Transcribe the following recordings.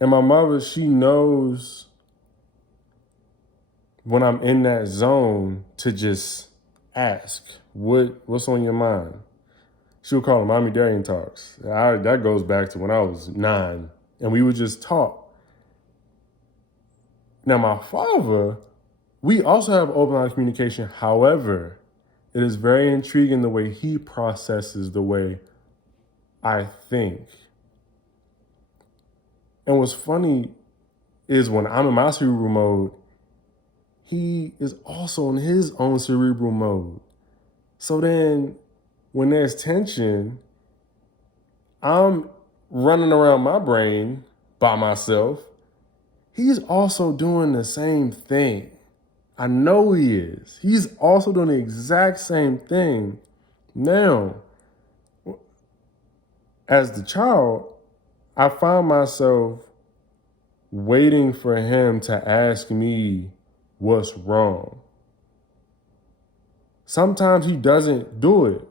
And my mother, she knows when I'm in that zone to just ask, what's on your mind? She would call them mommy Darian talks. That goes back to when I was 9, and we would just talk. Now, my father, we also have open line of communication. However, it is very intriguing the way he processes the way I think. And what's funny is when I'm in my cerebral mode, he is also in his own cerebral mode. So then when there's tension, I'm running around my brain by myself. He's also doing the same thing. I know he is. He's also doing the exact same thing. Now, as the child, I found myself waiting for him to ask me what's wrong. Sometimes he doesn't do it.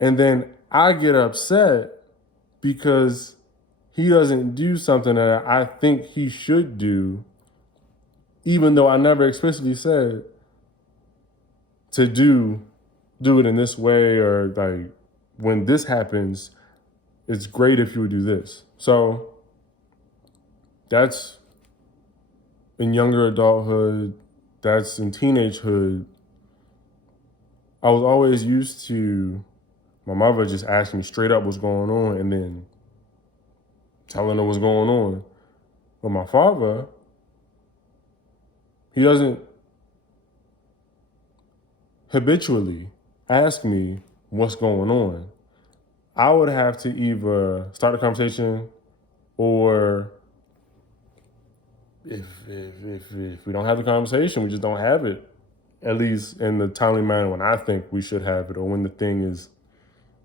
And then I get upset because he doesn't do something that I think he should do, even though I never explicitly said to do it in this way, or like when this happens, it's great if you would do this. So that's in younger adulthood, that's in teenagehood. I was always used to my mother just asking me straight up what's going on and then telling her what's going on. But my father, he doesn't habitually ask me what's going on. I would have to either start a conversation, or if we don't have the conversation, we just don't have it, at least in the timely manner when I think we should have it, or when the thing is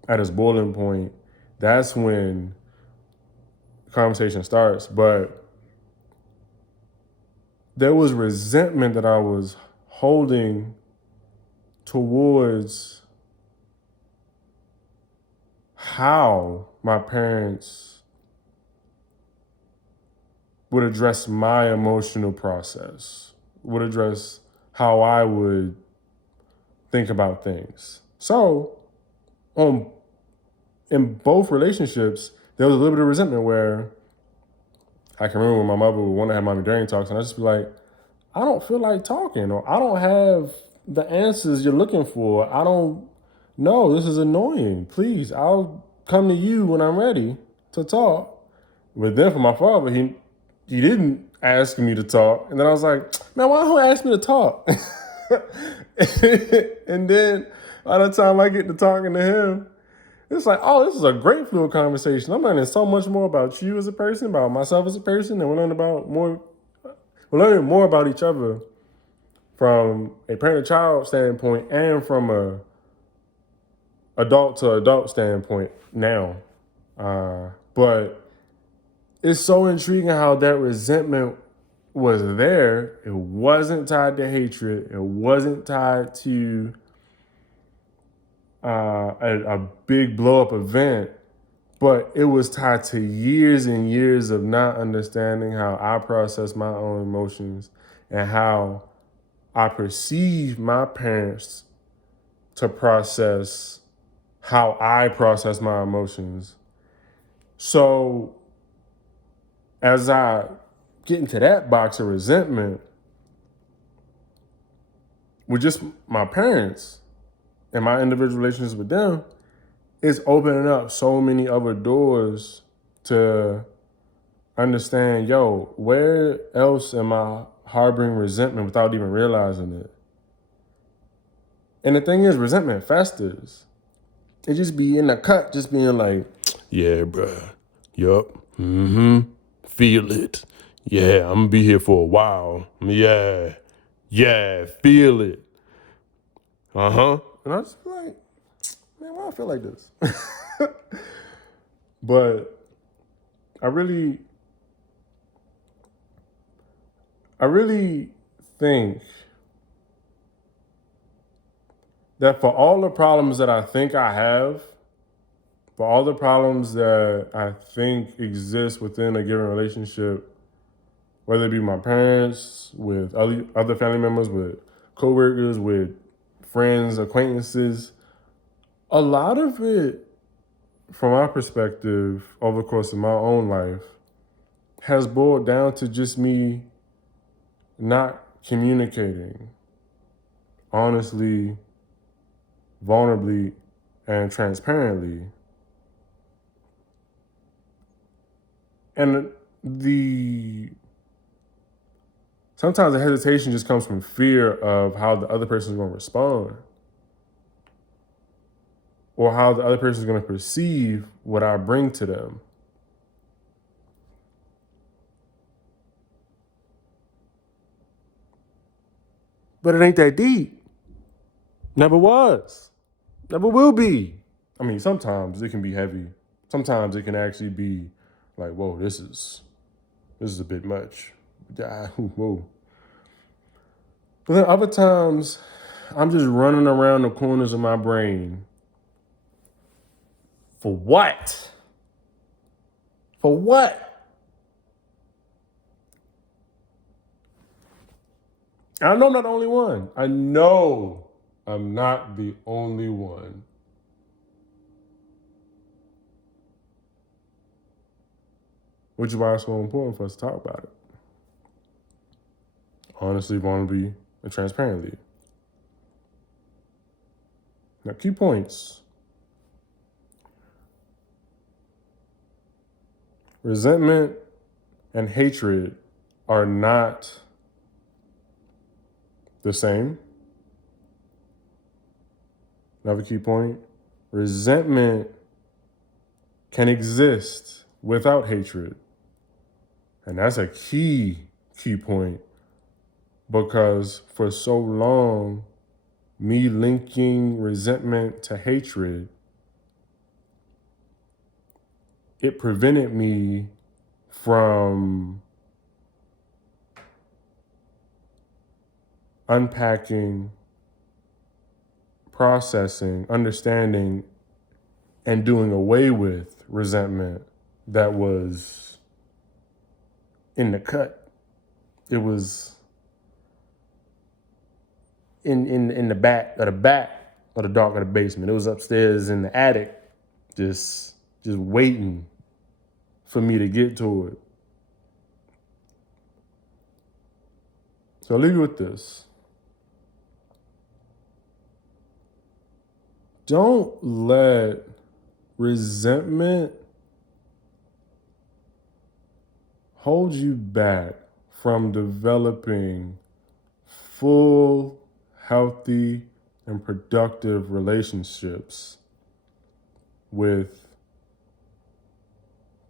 at its boiling point. That's when the conversation starts. But there was resentment that I was holding towards how my parents would address my emotional process, would address how I would think about things. So, in both relationships, there was a little bit of resentment where I can remember when my mother would want to have mommy Darian talks, and I'd just be like, I don't feel like talking, or I don't have the answers you're looking for. I don't know. This is annoying. Please, I'll come to you when I'm ready to talk. But then for my father, he didn't ask me to talk. And then I was like, man, why don't you ask me to talk? And then by the time I get to talking to him, it's like, oh, this is a great fluid conversation. I'm learning so much more about you as a person, about myself as a person, and we're learning more about each other from a parent-child standpoint and from a adult to adult standpoint now. But it's so intriguing how that resentment was there. It wasn't tied to hatred. It wasn't tied to a big blow up event, but it was tied to years and years of not understanding how I process my own emotions and how I perceive my parents to process how I process my emotions. So as I get into that box of resentment with just my parents and my individual relations with them, it's opening up so many other doors to understand, yo, where else am I harboring resentment without even realizing it? And the thing is, resentment festers. It just be in the cut, just being like, yeah, bruh. Yup. Mm-hmm. Feel it. Yeah, I'm gonna be here for a while. Yeah. Yeah, feel it. Uh-huh. And I just be like, man, why do I feel like this? But I really, I really think that for all the problems that I think I have, For all the problems that I think exist within a given relationship, whether it be my parents, with other family members, with coworkers, with friends, acquaintances, a lot of it, from my perspective, over the course of my own life, has boiled down to just me not communicating honestly, vulnerably, and transparently. And sometimes the hesitation just comes from fear of how the other person is going to respond, or how the other person is going to perceive what I bring to them. But it ain't that deep. Never was. Never will be. I mean, sometimes it can be heavy. Sometimes it can actually be like, whoa, this is a bit much. Whoa. But then other times, I'm just running around the corners of my brain. For what? For what? And I know I'm not the only one. I know I'm not the only one. Which is why it's so important for us to talk about it. Honestly, vulnerably, and transparently. Now, key points. Resentment and hatred are not the same. Another key point. Resentment can exist without hatred. And that's a key point, because for so long, me linking resentment to hatred, it prevented me from unpacking, processing, understanding, and doing away with resentment that was in the cut. It was in the back of the dark of the basement. It was upstairs in the attic, just waiting for me to get to it. So I'll leave you with this. Don't let resentment hold you back from developing full, healthy, and productive relationships with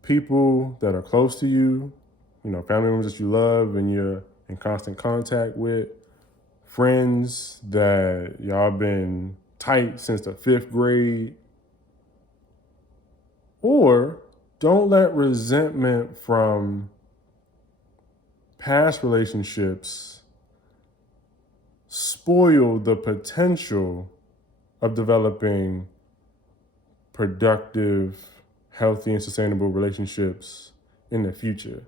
people that are close to you, family members that you love and you're in constant contact with, friends that y'all been tight since the 5th grade. Or don't let resentment from past relationships spoil the potential of developing productive, healthy, and sustainable relationships in the future.